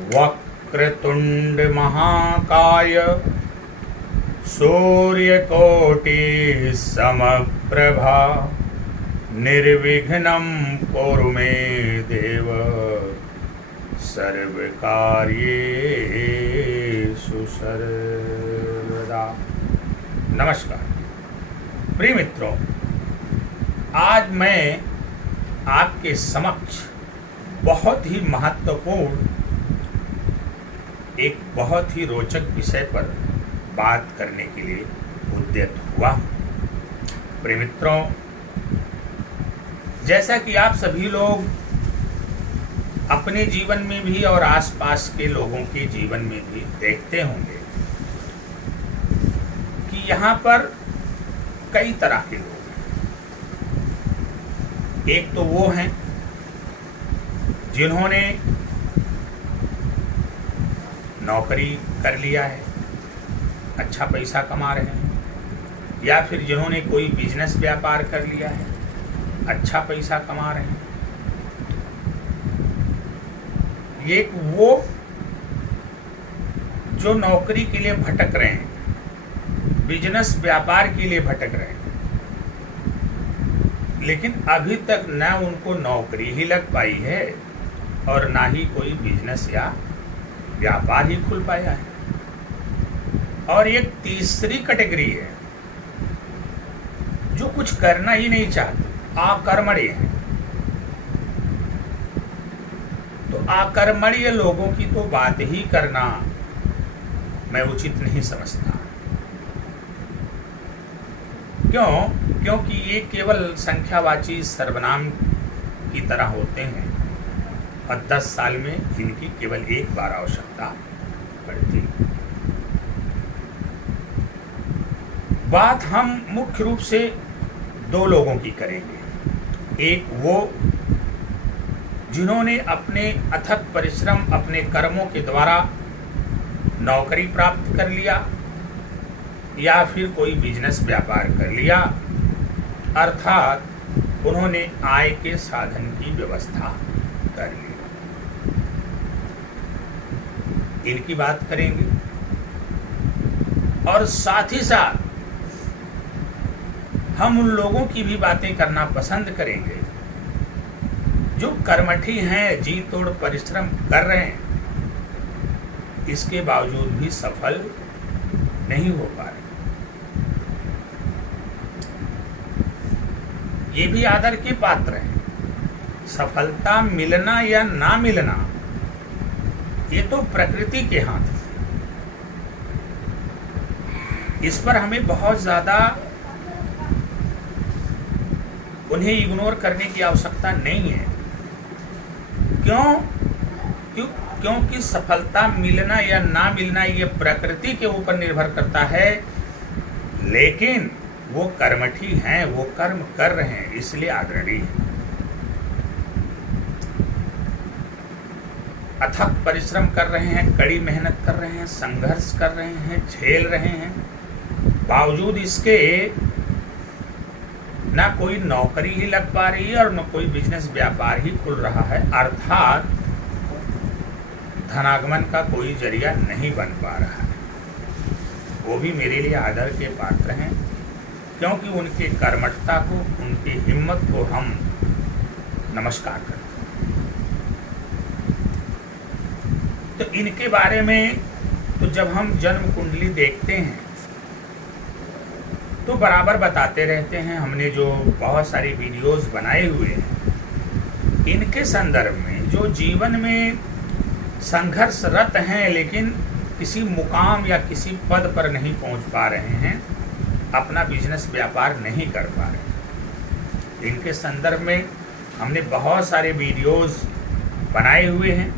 वक्रतुंड महाकाय सूर्यकोटि समप्रभा निर्विघ्नं कुरु मे देव सर्वकार्येषु सर्वदा। नमस्कार प्रिय मित्रों, आज मैं आपके समक्ष बहुत ही महत्वपूर्ण एक बहुत ही रोचक विषय पर बात करने के लिए उद्यत हुआ। प्रिय मित्रों, जैसा कि आप सभी लोग अपने जीवन में भी और आसपास के लोगों के जीवन में भी देखते होंगे कि यहाँ पर कई तरह के लोग हैं। एक तो वो हैं जिन्होंने नौकरी कर लिया है, अच्छा पैसा कमा रहे हैं, या फिर जिन्होंने कोई बिजनेस व्यापार कर लिया है, अच्छा पैसा कमा रहे हैं। एक वो जो नौकरी के लिए भटक रहे हैं, बिजनेस व्यापार के लिए भटक रहे हैं, लेकिन अभी तक न उनको नौकरी ही लग पाई है और ना ही कोई बिजनेस या व्यापार ही खुल पाया है। और एक तीसरी कैटेगरी है जो कुछ करना ही नहीं चाहते, आकर्मण्य हैं। तो आकर्मण्य लोगों की तो बात ही करना मैं उचित नहीं समझता। क्यों? क्योंकि ये केवल संख्यावाची सर्वनाम की तरह होते हैं और 10 साल में इनकी केवल एक बार आवश्यकता पड़ती है। बात हम मुख्य रूप से दो लोगों की करेंगे। एक वो जिन्होंने अपने अथक परिश्रम, अपने कर्मों के द्वारा नौकरी प्राप्त कर लिया या फिर कोई बिजनेस व्यापार कर लिया, अर्थात उन्होंने आय के साधन की व्यवस्था कर ली। इनकी बात करेंगे और साथ ही साथ हम उन लोगों की भी बातें करना पसंद करेंगे जो कर्मठी हैं, जी तोड़ परिश्रम कर रहे हैं, इसके बावजूद भी सफल नहीं हो पा रहे। ये भी आदर के पात्र हैं। सफलता मिलना या ना मिलना ये तो प्रकृति के हाथ है। इस पर हमें बहुत ज्यादा उन्हें इग्नोर करने की आवश्यकता नहीं है। क्योंकि सफलता मिलना या ना मिलना ये प्रकृति के ऊपर निर्भर करता है, लेकिन वो कर्मठी हैं, वो कर्म कर रहे हैं, इसलिए आदरणीय है। अथक परिश्रम कर रहे हैं, कड़ी मेहनत कर रहे हैं, संघर्ष कर रहे हैं, झेल रहे हैं, बावजूद इसके ना कोई नौकरी ही लग पा रही है और न कोई बिजनेस व्यापार ही खुल रहा है, अर्थात धनागमन का कोई जरिया नहीं बन पा रहा है। वो भी मेरे लिए आदर के पात्र हैं, क्योंकि उनके कर्मठता को, उनकी हिम्मत को हम नमस्कार करते हैं। तो इनके बारे में तो जब हम जन्म कुंडली देखते हैं तो बराबर बताते रहते हैं। हमने जो बहुत सारी वीडियोस बनाए हुए हैं इनके संदर्भ में, जो जीवन में संघर्षरत हैं लेकिन किसी मुकाम या किसी पद पर नहीं पहुंच पा रहे हैं, अपना बिजनेस व्यापार नहीं कर पा रहे, इनके संदर्भ में हमने बहुत सारे वीडियोस बनाए हुए हैं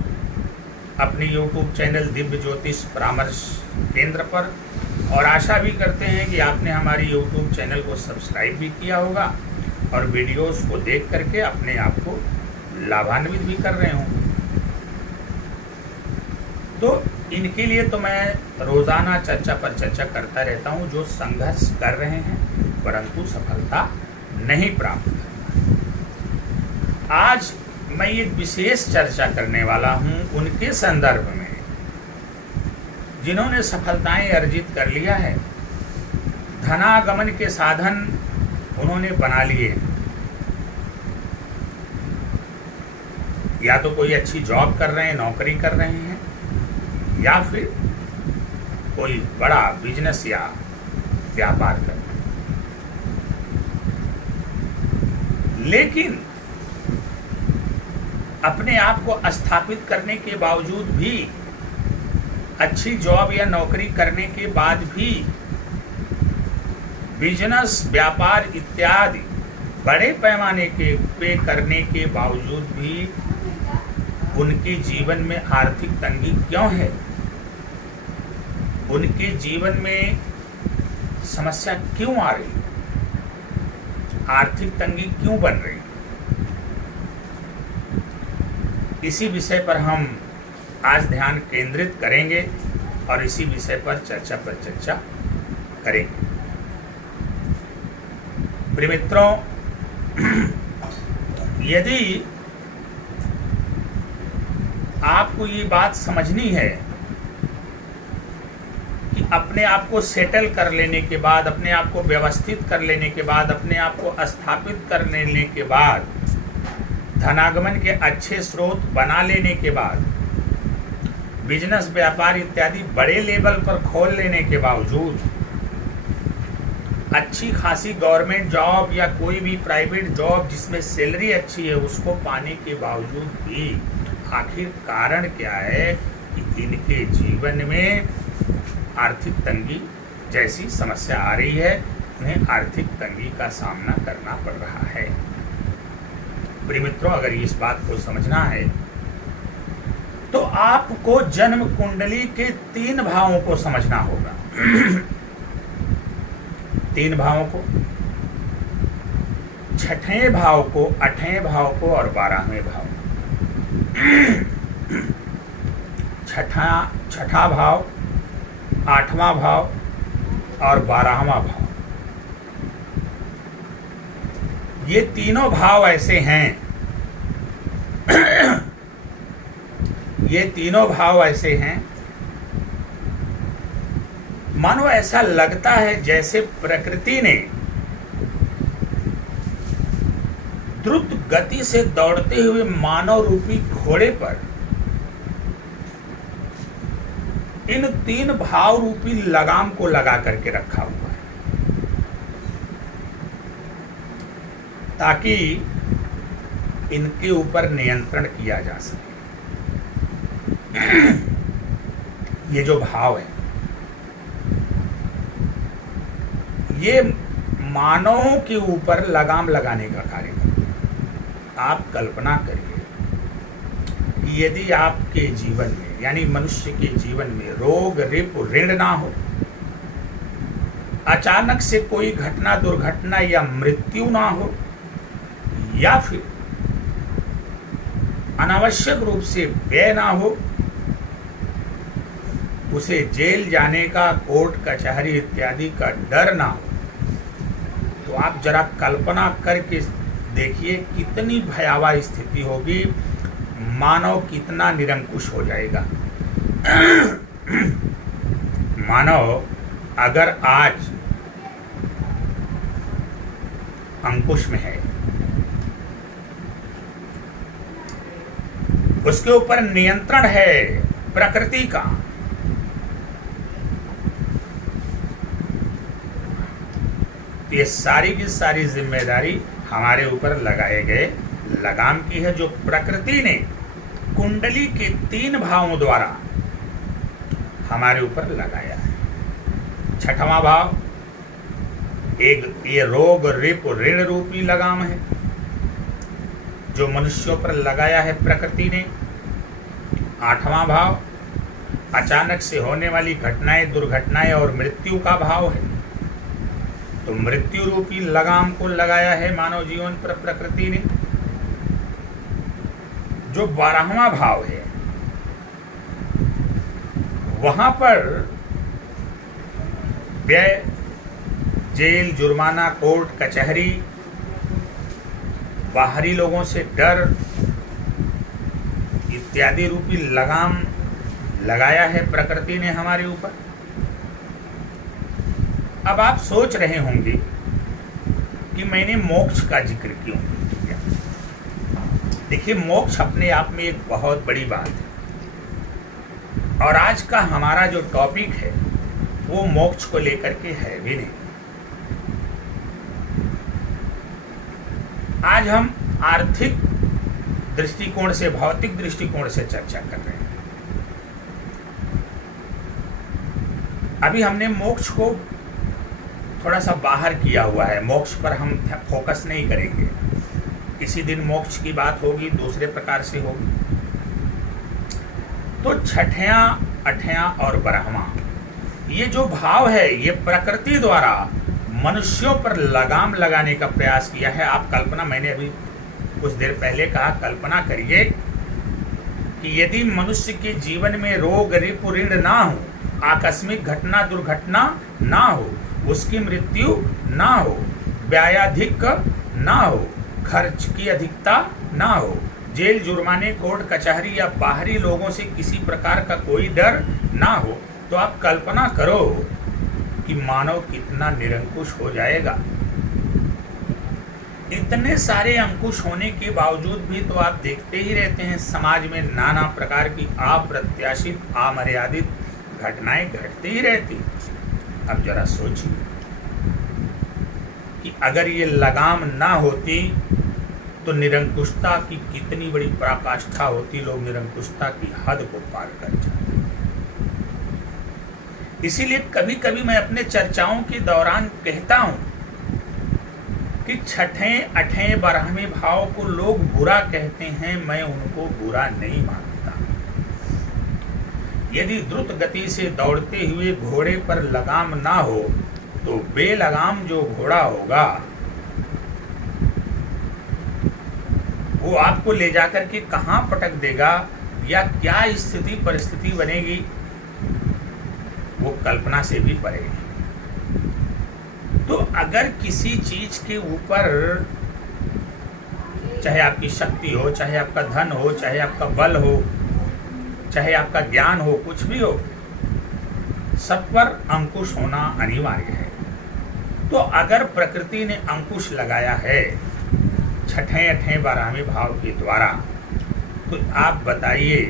अपने YouTube चैनल दिव्य ज्योतिष परामर्श केंद्र पर, और आशा भी करते हैं कि आपने हमारी YouTube चैनल को सब्सक्राइब भी किया होगा और वीडियोस को देख करके अपने आप को लाभान्वित भी कर रहे होंगे। तो इनके लिए तो मैं रोज़ाना चर्चा पर चर्चा करता रहता हूं, जो संघर्ष कर रहे हैं परंतु सफलता नहीं प्राप्त कर। आज मैं एक विशेष चर्चा करने वाला हूं उनके संदर्भ में जिन्होंने सफलताएं अर्जित कर लिया है, धनागमन के साधन उन्होंने बना लिए। या तो कोई अच्छी जॉब कर रहे हैं, नौकरी कर रहे हैं, या फिर कोई बड़ा बिजनेस या व्यापार कर रहे हैं। लेकिन अपने आप को स्थापित करने के बावजूद भी, अच्छी जॉब या नौकरी करने के बाद भी, बिजनेस, व्यापार इत्यादि बड़े पैमाने के पे करने के बावजूद भी उनके जीवन में आर्थिक तंगी क्यों है? उनके जीवन में समस्या क्यों आ रही है? आर्थिक तंगी क्यों बन रही है? इसी विषय पर हम आज ध्यान केंद्रित करेंगे और इसी विषय पर चर्चा करेंगे। प्रिय मित्रों, यदि आपको ये बात समझनी है कि अपने आप को सेटल कर लेने के बाद, अपने आप को व्यवस्थित कर लेने के बाद, अपने आप को स्थापित कर लेने के बाद, धनागमन के अच्छे स्रोत बना लेने के बाद, बिजनेस, व्यापार इत्यादि बड़े लेवल पर खोल लेने के बावजूद, अच्छी खासी गवर्नमेंट जॉब या कोई भी प्राइवेट जॉब जिसमें सैलरी अच्छी है उसको पाने के बावजूद भी आखिर कारण क्या है कि इनके जीवन में आर्थिक तंगी जैसी समस्या आ रही है, उन्हें आर्थिक तंगी का सामना करना पड़ रहा है। प्रिय मित्रों, अगर इस बात को समझना है तो आपको जन्म कुंडली के 3 भावों को समझना होगा। 3 भावों को, 6ठे भाव को, 8वें भाव को और 12वें भाव को। छठा भाव, 8वां भाव और 12वां भाव, ये तीनों भाव ऐसे हैं ये तीनों भाव ऐसे हैं मानो ऐसा लगता है जैसे प्रकृति ने द्रुत गति से दौड़ते हुए मानव रूपी घोड़े पर इन 3 भाव रूपी लगाम को लगा करके रखा हुआ है, ताकि इनके ऊपर नियंत्रण किया जा सके। ये जो भाव है ये मानवों के ऊपर लगाम लगाने का कार्य करते हैं। आप कल्पना करिए कि यदि आपके जीवन में, यानी मनुष्य के जीवन में रोग, रिप, ऋण ना हो, अचानक से कोई घटना, दुर्घटना या मृत्यु ना हो, या फिर अनावश्यक रूप से व्यय ना हो, उसे जेल जाने का, कोर्ट कचहरी इत्यादि का डर ना हो, तो आप जरा कल्पना करके देखिए कितनी भयावह स्थिति होगी, मानव कितना निरंकुश हो जाएगा। मानव अगर आज अंकुश में है, उसके ऊपर नियंत्रण है प्रकृति का, ये सारी की सारी जिम्मेदारी हमारे ऊपर लगाए गए लगाम की है, जो प्रकृति ने कुंडली के 3 भावों द्वारा हमारे ऊपर लगाया है। 6वां भाव ये रोग, रिप, ऋण रूपी लगाम है जो मनुष्यों पर लगाया है प्रकृति ने। 8वां भाव अचानक से होने वाली घटनाएं, दुर्घटनाएं और मृत्यु का भाव है, तो मृत्यु रूपी लगाम को लगाया है मानव जीवन पर प्रकृति ने। जो 12वां भाव है वहां पर व्यय, जेल, जुर्माना, कोर्ट कचहरी, बाहरी लोगों से डर, इत्यादि रूपी लगाम लगाया है प्रकृति ने हमारे ऊपर। अब आप सोच रहे होंगे कि मैंने मोक्ष का जिक्र क्यों किया। देखिए, मोक्ष अपने आप में एक बहुत बड़ी बात है, और आज का हमारा जो टॉपिक है वो मोक्ष को लेकर के है भी नहीं। आज हम आर्थिक दृष्टिकोण से, भौतिक दृष्टिकोण से चर्चा कर रहे हैं। अभी हमने मोक्ष को थोड़ा सा बाहर किया हुआ है, मोक्ष पर हम फोकस नहीं करेंगे। किसी दिन मोक्ष की बात होगी, दूसरे प्रकार से होगी। तो छठियां, अठियां और बरहमा, ये जो भाव है ये प्रकृति द्वारा मनुष्यों पर लगाम लगाने का प्रयास किया है। आप कल्पना, मैंने अभी कुछ देर पहले कहा, कल्पना करिए कि यदि मनुष्य के जीवन में रोग, रिपु, ऋण ना हो, आकस्मिक घटना, दुर्घटना ना हो, उसकी मृत्यु ना हो, व्यायाधिक ना हो, खर्च की अधिकता ना हो, जेल, जुर्माने, कोर्ट कचहरी या बाहरी लोगों से किसी प्रकार का कोई डर ना हो, तो आप कल्पना करो कि मानव कितना निरंकुश हो जाएगा। इतने सारे अंकुश होने के बावजूद भी तो आप देखते ही रहते हैं समाज में नाना प्रकार की अप्रत्याशित, अमर्यादित घटनाएं घटती ही रहती। अब जरा सोचिए कि अगर ये लगाम ना होती तो निरंकुशता की कितनी बड़ी पराकाष्ठा होती, लोग निरंकुशता की हद को पार कर जाते। इसीलिए कभी कभी मैं अपने चर्चाओं के दौरान कहता हूं कि छठें, अठें, बारहवें भाव को लोग बुरा कहते हैं, मैं उनको बुरा नहीं मानता। यदि द्रुत गति से दौड़ते हुए घोड़े पर लगाम ना हो तो बेलगाम जो घोड़ा होगा वो आपको ले जाकर के कहां पटक देगा या क्या स्थिति परिस्थिति बनेगी, वो कल्पना से भी परे है। तो अगर किसी चीज के ऊपर, चाहे आपकी शक्ति हो, चाहे आपका धन हो, चाहे आपका बल हो, चाहे आपका ज्ञान हो, कुछ भी हो, सब पर अंकुश होना अनिवार्य है। तो अगर प्रकृति ने अंकुश लगाया है छठें, अठें, बारहवें भाव के द्वारा, तो आप बताइए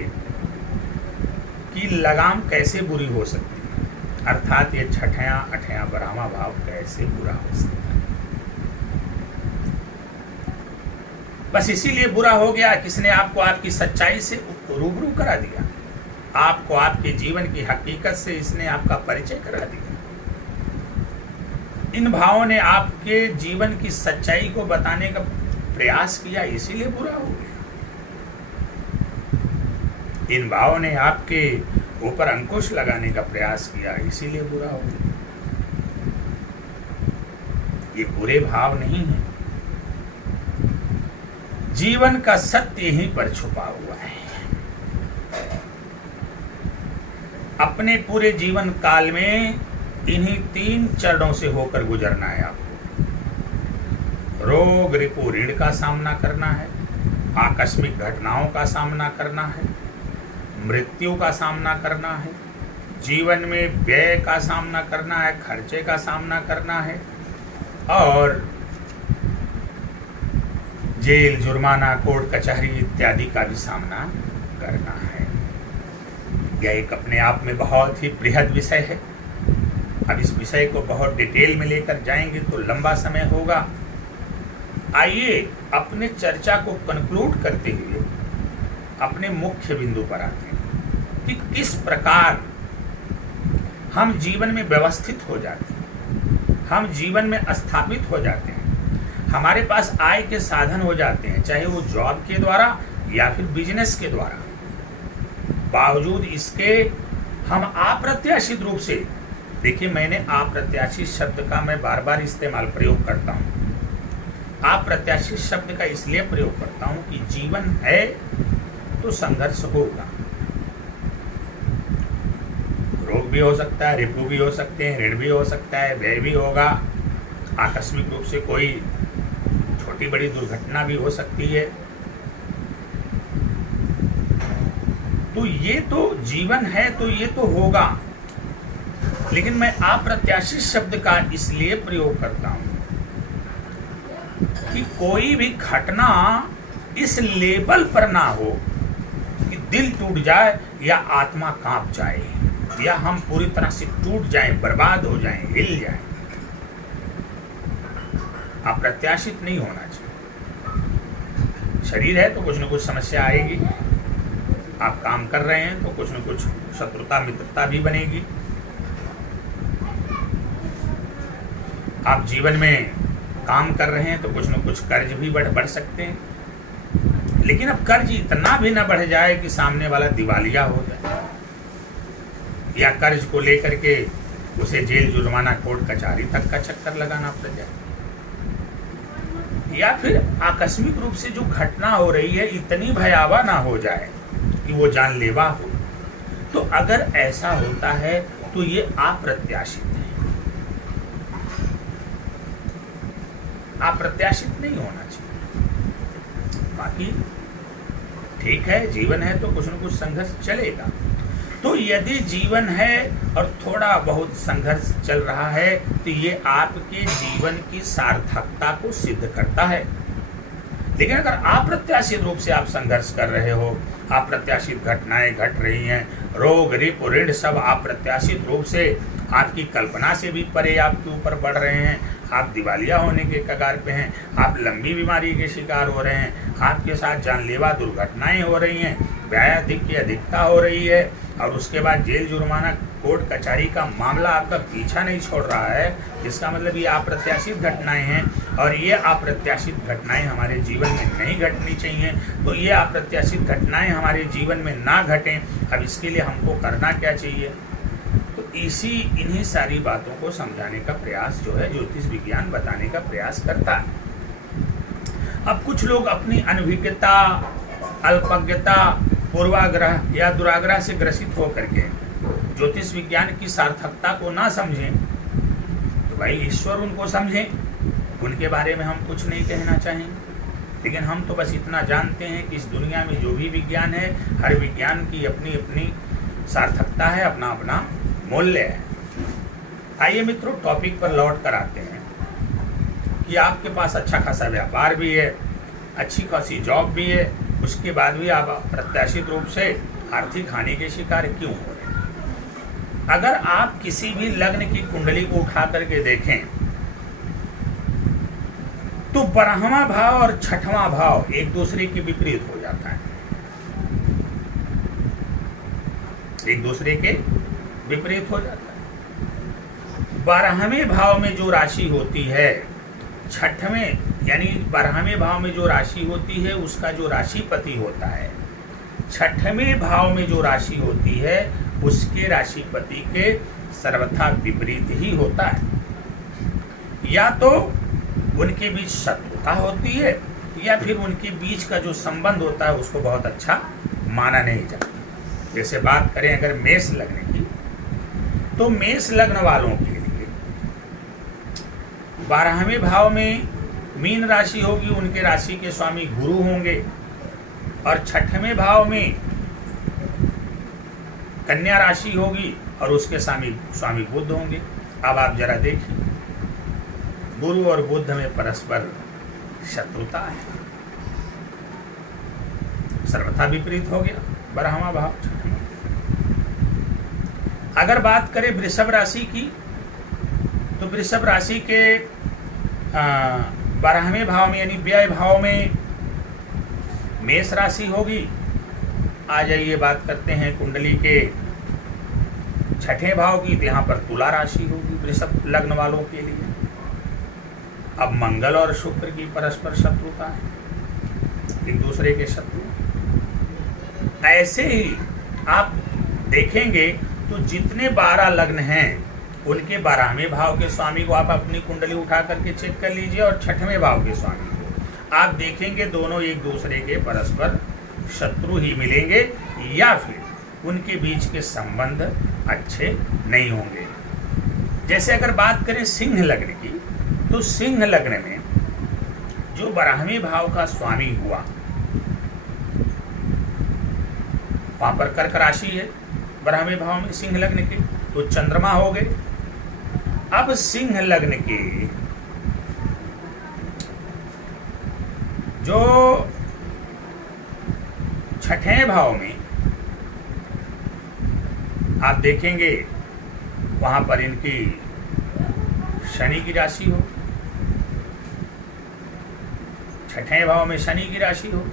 कि लगाम कैसे बुरी हो सकती है, अर्थात ये छठियां, अठियां, बारहवां भाव कैसे बुरा हो सकता है। बस इसीलिए बुरा हो गया कि किसने आपको आपकी सच्चाई से रूबरू करा दिया, आपको आपके जीवन की हकीकत से इसने आपका परिचय करा दिया। इन भावों ने आपके जीवन की सच्चाई को बताने का प्रयास किया, इसीलिए बुरा हो गया। इन भावों ने आपके ऊपर अंकुश लगाने का प्रयास किया, इसीलिए बुरा हो गया। ये बुरे भाव नहीं है, जीवन का सत्य यहीं पर छुपा हुआ है। अपने पूरे जीवन काल में इन्हीं 3 चरणों से होकर गुजरना है आपको। रोग, रिपु, ऋण का सामना करना है, आकस्मिक घटनाओं का सामना करना है, मृत्यु का सामना करना है, जीवन में व्यय का सामना करना है, खर्चे का सामना करना है, और जेल, जुर्माना, कोर्ट कचहरी इत्यादि का भी सामना करना है। यह एक अपने आप में बहुत ही बृहद विषय है। अब इस विषय को बहुत डिटेल में लेकर जाएंगे तो लंबा समय होगा। आइए अपने चर्चा को कंक्लूड करते हुए अपने मुख्य बिंदु पर आते हैं कि किस प्रकार हम जीवन में व्यवस्थित हो जाते हैं, हम जीवन में स्थापित हो जाते हैं, हमारे पास आय के साधन हो जाते हैं, चाहे वो जॉब के द्वारा या फिर बिजनेस के द्वारा। बावजूद इसके हम अप्रत्याशित रूप से, देखिए मैंने अप्रत्याशित शब्द का मैं बार बार इस्तेमाल प्रयोग करता हूँ। अप्रत्याशित शब्द का इसलिए प्रयोग करता हूँ कि जीवन है तो संघर्ष होगा। रोग भी हो सकता है, रिपु भी हो सकते हैं, ऋण भी हो सकता है, व्यय भी होगा, आकस्मिक रूप से कोई छोटी बड़ी दुर्घटना भी हो सकती है। तो ये तो जीवन है, तो ये तो होगा। लेकिन मैं अप्रत्याशित शब्द का इसलिए प्रयोग करता हूं कि कोई भी घटना इस लेवल पर ना हो कि दिल टूट जाए या आत्मा कांप जाए या हम पूरी तरह से टूट जाएं, बर्बाद हो जाएं, हिल जाएं। अप्रत्याशित नहीं होना चाहिए। शरीर है तो कुछ न कुछ समस्या आएगी, आप काम कर रहे हैं तो कुछ न कुछ शत्रुता मित्रता भी बनेगी, आप जीवन में काम कर रहे हैं तो कुछ न कुछ कर्ज भी बढ़ सकते हैं। लेकिन अब कर्ज इतना भी ना बढ़ जाए कि सामने वाला दिवालिया हो जाए या कर्ज को लेकर के उसे जेल जुर्माना कोर्ट कचहरी तक का चक्कर लगाना पड़ जाए, या फिर आकस्मिक रूप से जो घटना हो रही है इतनी भयावह ना हो जाए कि वो जानलेवा हो। तो अगर ऐसा होता है तो ये अप्रत्याशित है, अप्रत्याशित नहीं होना चाहिए। बाकी ठीक है, जीवन है तो कुछ न कुछ संघर्ष चलेगा। तो यदि जीवन है और थोड़ा बहुत संघर्ष चल रहा है तो ये आपके जीवन की सार्थकता को सिद्ध करता है। लेकिन अगर अप्रत्याशित रूप से आप संघर्ष कर रहे हो, अप्रत्याशित घटनाएं घट रही हैं, रोग रिप ऋण सब अप्रत्याशित रूप से आपकी कल्पना से भी परे आपके ऊपर बढ़ रहे हैं, आप दिवालिया होने के कगार पे हैं, आप लंबी बीमारी के शिकार हो रहे हैं, आपके साथ जानलेवा दुर्घटनाएं हो रही हैं, व्याधिक की अधिकता हो रही है और उसके बाद जेल जुर्माना कोर्ट कचहरी का मामला आपका पीछा नहीं छोड़ रहा है, इसका मतलब ये अप्रत्याशित घटनाएं हैं और ये अप्रत्याशित घटनाएं हमारे जीवन में नहीं घटनी चाहिए। तो ये अप्रत्याशित घटनाएं हमारे जीवन में ना घटें, अब इसके लिए हमको करना क्या चाहिए? तो इन्हीं सारी बातों को समझाने का प्रयास जो है ज्योतिष विज्ञान बताने का प्रयास करता है। अब कुछ लोग अपनी अनभिज्ञता, अल्पज्ञता, पूर्वाग्रह या दुराग्रह से ग्रसित होकर के ज्योतिष विज्ञान की सार्थकता को ना समझें, तो भाई ईश्वर उनको समझें, उनके बारे में हम कुछ नहीं कहना चाहेंगे। लेकिन हम तो बस इतना जानते हैं कि इस दुनिया में जो भी विज्ञान है, हर विज्ञान की अपनी अपनी सार्थकता है, अपना अपना मूल्य है। आइए मित्रों, टॉपिक पर लौट कर आते हैं कि आपके पास अच्छा खासा व्यापार भी है, अच्छी खासी जॉब भी है, उसके बाद भी आप अप्रत्याशित रूप से आर्थिक हानि के शिकार क्यों हो रहे हैं? अगर आप किसी भी लग्न की कुंडली को उठा करके देखें तो 12वां भाव और 6वां भाव एक दूसरे के विपरीत हो जाता है, एक दूसरे के विपरीत हो जाता है। 12वें भाव में जो राशि होती है, 6वें यानी 12वें भाव में जो राशि होती है उसका जो राशिपति होता है, 6वें भाव में जो राशि होती है उसके राशिपति के सर्वथा विपरीत ही होता है। या तो उनके बीच शत्रुता होती है या फिर उनके बीच का जो संबंध होता है उसको बहुत अच्छा माना नहीं जाता। जैसे बात करें अगर मेष लग्न की, तो मेष लग्न वालों के लिए 12वें भाव में मीन राशि होगी, उनके राशि के स्वामी गुरु होंगे, और 6वें भाव में कन्या राशि होगी और उसके स्वामी बुध होंगे। अब आप जरा देखिए, गुरु और बुध में परस्पर शत्रुता है, सर्वथा विपरीत हो गया 12वां भाव 6वां। अगर बात करें वृषभ राशि की, तो वृषभ राशि के 12वें भाव में यानी व्यय भाव में मेष राशि होगी। आ जाइए बात करते हैं कुंडली के 6ठे भाव की, तो यहाँ पर तुला राशि होगी वृषभ लग्न वालों के लिए। अब मंगल और शुक्र की परस्पर शत्रुता है, एक दूसरे के शत्रु। ऐसे ही आप देखेंगे तो जितने 12 लग्न हैं उनके 12वें भाव के स्वामी को आप अपनी कुंडली उठा करके चेक कर लीजिए और 6वें भाव के स्वामी को आप देखेंगे, दोनों एक दूसरे के परस्पर शत्रु ही मिलेंगे या फिर उनके बीच के संबंध अच्छे नहीं होंगे। जैसे अगर बात करें सिंह लग्न की, तो सिंह लग्न में जो 12वें भाव का स्वामी हुआ वहां पर कर्क राशि है 12वें भाव में सिंह लग्न के, तो चंद्रमा हो गए। अब सिंह लग्न के जो छठे भाव में आप देखेंगे वहां पर इनकी शनि की राशि हो, छठे भाव में शनि की राशि हो।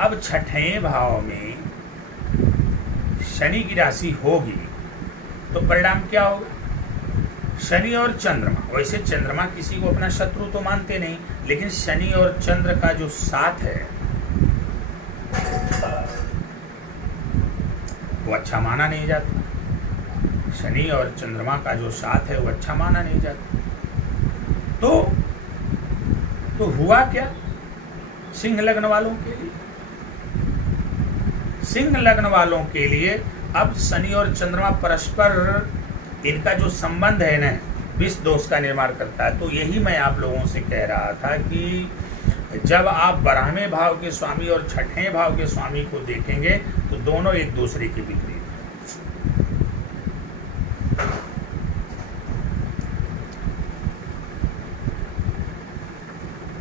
अब छठे भाव में शनि की राशि होगी तो परिणाम क्या होगा? शनि और चंद्रमा, वैसे चंद्रमा किसी को अपना शत्रु तो मानते नहीं, लेकिन शनि और चंद्र का जो साथ है वो अच्छा माना नहीं जाता। शनि और चंद्रमा का जो साथ है वो अच्छा माना नहीं जाता। तो हुआ क्या सिंह लग्न वालों के लिए? सिंह लग्न वालों के लिए अब शनि और चंद्रमा परस्पर इनका जो संबंध है ना, विष दोष का निर्माण करता है। तो यही मैं आप लोगों से कह रहा था कि जब आप 12वें भाव के स्वामी और छठे भाव के स्वामी को देखेंगे तो दोनों एक दूसरे के विपरीत हैं।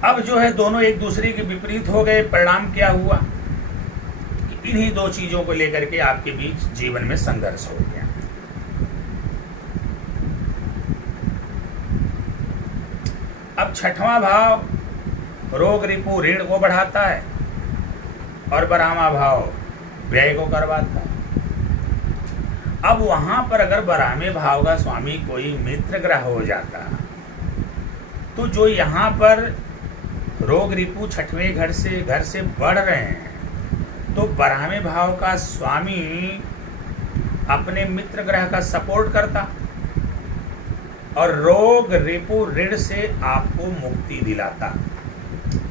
अब जो है दोनों एक दूसरे के विपरीत हो गए। परिणाम क्या हुआ कि इन्हीं दो चीजों को लेकर के आपके बीच जीवन में संघर्ष हो गया। अब छठवां भाव रोग रिपु ऋण को बढ़ाता है और 12वां भाव व्यय को करवाता है। अब वहां पर अगर 12वें भाव का स्वामी कोई मित्र ग्रह हो जाता तो जो यहां पर रोग रिपु छठवें घर से बढ़ रहे हैं तो 12वें भाव का स्वामी अपने मित्र ग्रह का सपोर्ट करता और रोग रिपु ऋण से आपको मुक्ति दिलाता,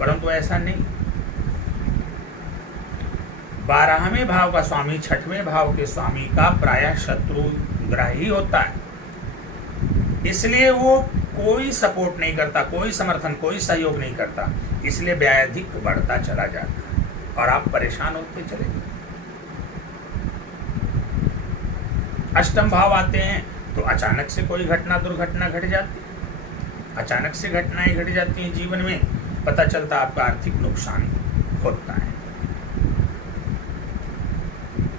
परंतु ऐसा नहीं। 12वें भाव का स्वामी छठवें भाव के स्वामी का प्रायः शत्रु ग्रह ही होता है, इसलिए वो कोई सपोर्ट नहीं करता, कोई समर्थन, कोई सहयोग नहीं करता, इसलिए व्यय अधिक बढ़ता चला जाता है और आप परेशान होते चले जाते। अष्टम भाव आते हैं तो अचानक से कोई घटना दुर्घटना घट जाती है, अचानक से घटनाएं घट जाती हैं जीवन में, पता चलता आपका आर्थिक नुकसान होता है।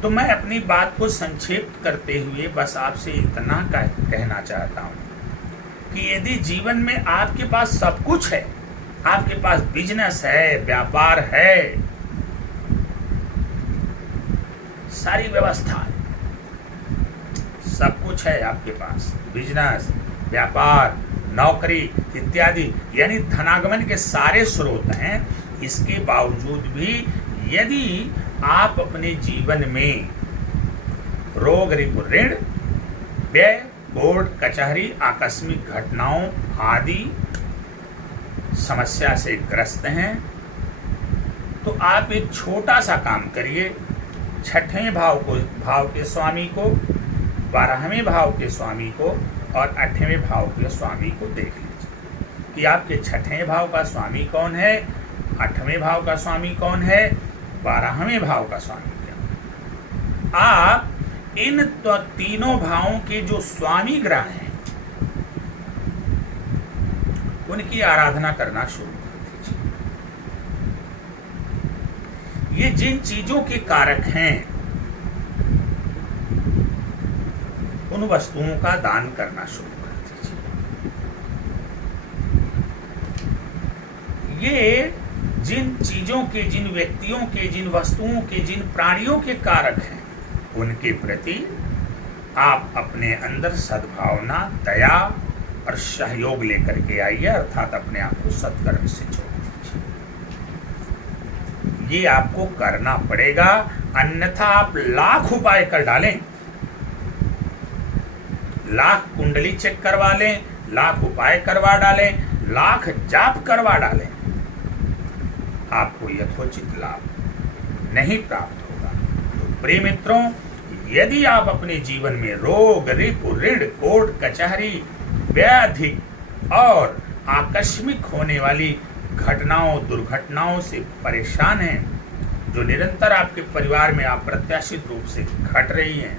तो मैं अपनी बात को संक्षेप करते हुए बस आपसे इतना कहना चाहता हूं कि यदि जीवन में आपके पास सब कुछ है, आपके पास बिजनेस है, व्यापार है, सारी व्यवस्था है, सब कुछ है आपके पास, बिजनेस, व्यापार, नौकरी इत्यादि, यानी धनागमन के सारे स्रोत हैं, इसके बावजूद भी यदि आप अपने जीवन में रोग रिपु ऋण, व्यय, कोर्ट कचहरी, आकस्मिक घटनाओं आदि समस्या से ग्रस्त हैं, तो आप एक छोटा सा काम करिए। छठवें भाव के स्वामी को, 12वें भाव के स्वामी को और 8वें भाव के स्वामी को देख लीजिए कि आपके छठवें भाव का स्वामी कौन है, 8वें भाव का स्वामी कौन है, 12वें भाव का स्वामी क्या। आप इन तीनों भावों के जो स्वामी ग्रह हैं उनकी आराधना करना शुरू कर दीजिए। ये जिन चीजों के कारक हैं उन वस्तुओं का दान करना शुरू कर दीजिए। ये जिन चीजों के, जिन व्यक्तियों के, जिन वस्तुओं के, जिन प्राणियों के कारक हैं उनके प्रति आप अपने अंदर सद्भावना, दया और सहयोग लेकर के आइए, अर्थात अपने आप को सत्कर्म से जोड़ दीजिए। ये आपको करना पड़ेगा, अन्यथा आप लाख उपाय कर डालें, लाख कुंडली चेक करवा लें, लाख उपाय करवा डालें, लाख जाप करवा डालें, आपको यथोचित लाभ नहीं प्राप्त होगा। तो प्रिय मित्रों, यदि आप अपने जीवन में रोग रिपु ऋण, कोर्ट कचहरी, व्याधि और आकस्मिक होने वाली घटनाओं दुर्घटनाओं से परेशान हैं जो निरंतर आपके परिवार में अप्रत्याशित रूप से घट रही हैं,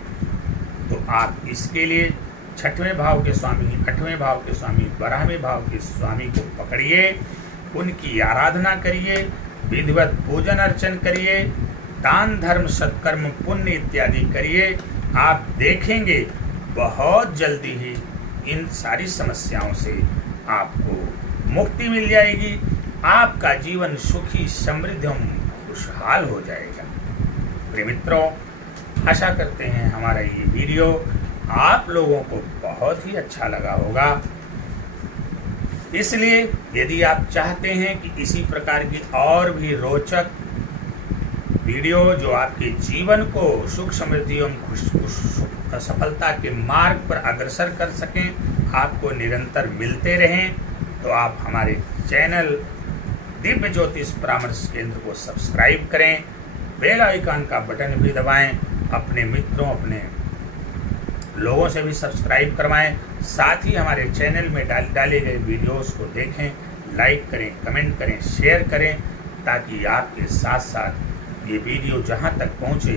तो आप इसके लिए 6वें भाव के स्वामी, 8वें भाव के स्वामी, 12वें भाव के स्वामी को पकड़िए, उनकी आराधना करिए, विधिवत पूजन अर्चन करिए, दान धर्म सत्कर्म पुण्य इत्यादि करिए। आप देखेंगे बहुत जल्दी ही इन सारी समस्याओं से आपको मुक्ति मिल जाएगी। आपका जीवन सुखी समृद्ध एवं खुशहाल हो जाएगा। प्रिय मित्रों, आशा करते हैं हमारा ये वीडियो आप लोगों को बहुत ही अच्छा लगा होगा। इसलिए यदि आप चाहते हैं कि इसी प्रकार की और भी रोचक वीडियो जो आपके जीवन को सुख समृद्धि एवं सफलता के मार्ग पर अग्रसर कर सकें, आपको निरंतर मिलते रहें, तो आप हमारे चैनल दिव्य ज्योतिष परामर्श केंद्र को सब्सक्राइब करें, बेल आइकन का बटन भी दबाएं, अपने मित्रों, अपने लोगों से भी सब्सक्राइब करवाएं। साथ ही हमारे चैनल में डाले गए वीडियोस को देखें, लाइक करें, कमेंट करें, शेयर करें, ताकि आपके साथ साथ ये वीडियो जहां तक पहुंचे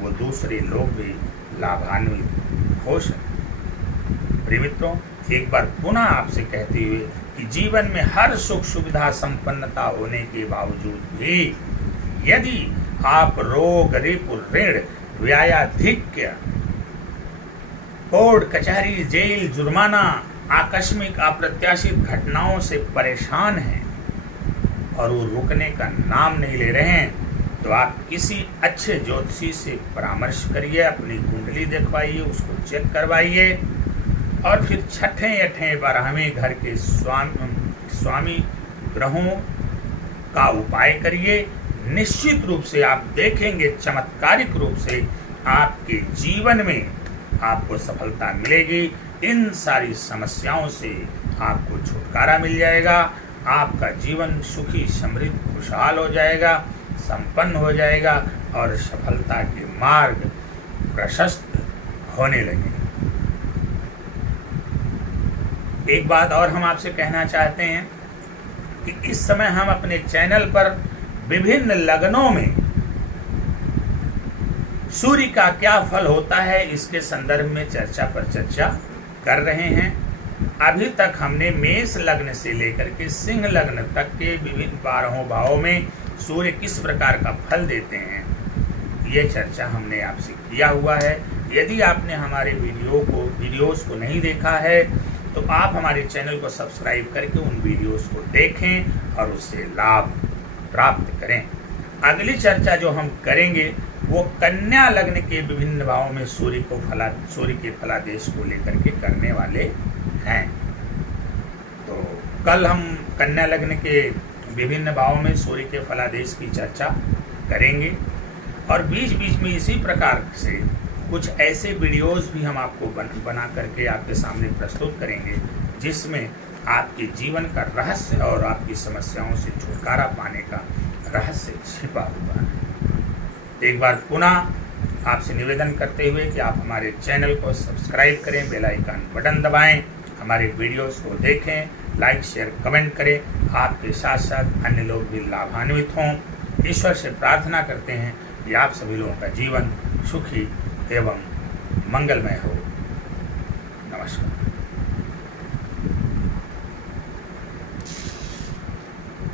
वो दूसरे लोग भी लाभान्वित हो सकें। प्रिय मित्रों, एक बार पुनः आपसे कहते हुए कि जीवन में हर सुख सुविधा संपन्नता होने के बावजूद भी यदि आप रोग, रिपु, ऋण, व्यायाधिक्य, कोर्ट कचहरी, जेल, जुर्माना, आकस्मिक अप्रत्याशित घटनाओं से परेशान हैं और वो रुकने का नाम नहीं ले रहे हैं, तो आप किसी अच्छे ज्योतिषी से परामर्श करिए, अपनी कुंडली दिखवाइए, उसको चेक करवाइए और फिर 6ठे, 8ठे, 12वें घर के स्वामी ग्रहों का उपाय करिए। निश्चित रूप से आप देखेंगे चमत्कारिक रूप से आपके जीवन में आपको सफलता मिलेगी। इन सारी समस्याओं से आपको छुटकारा मिल जाएगा, आपका जीवन सुखी समृद्ध खुशहाल हो जाएगा, संपन्न हो जाएगा और सफलता के मार्ग प्रशस्त होने लगेंगे। एक बात और हम आपसे कहना चाहते हैं कि इस समय हम अपने चैनल पर विभिन्न लग्नों में सूर्य का क्या फल होता है इसके संदर्भ में चर्चा पर चर्चा कर रहे हैं। अभी तक हमने मेष लग्न से लेकर के सिंह लग्न तक के विभिन्न 12 भावों में सूर्य किस प्रकार का फल देते हैं, ये चर्चा हमने आपसे किया हुआ है। यदि आपने हमारे वीडियोस को नहीं देखा है, तो आप हमारे चैनल को सब्सक्राइब करके उन वीडियोस को देखें और उससे लाभ प्राप्त करें। अगली चर्चा जो हम करेंगे वो कन्या लग्न के विभिन्न भावों में सूर्य के फलादेश को लेकर के करने वाले हैं। तो कल हम कन्या लग्न के विभिन्न भावों में सूर्य के फलादेश की चर्चा करेंगे और बीच बीच में इसी प्रकार से कुछ ऐसे वीडियोस भी हम आपको बना करके आपके सामने प्रस्तुत करेंगे जिसमें आपके जीवन का रहस्य और आपकी समस्याओं से छुटकारा पाने का रहस्य छिपा हुआ है। एक बार पुनः आपसे निवेदन करते हुए कि आप हमारे चैनल को सब्सक्राइब करें, बेल आइकन बटन दबाएं, हमारे वीडियोस को देखें, लाइक शेयर कमेंट करें, आपके साथ साथ अन्य लोग भी लाभान्वित हों। ईश्वर से प्रार्थना करते हैं कि आप सभी लोगों का जीवन सुखी एवं मंगलमय हो। नमस्कार।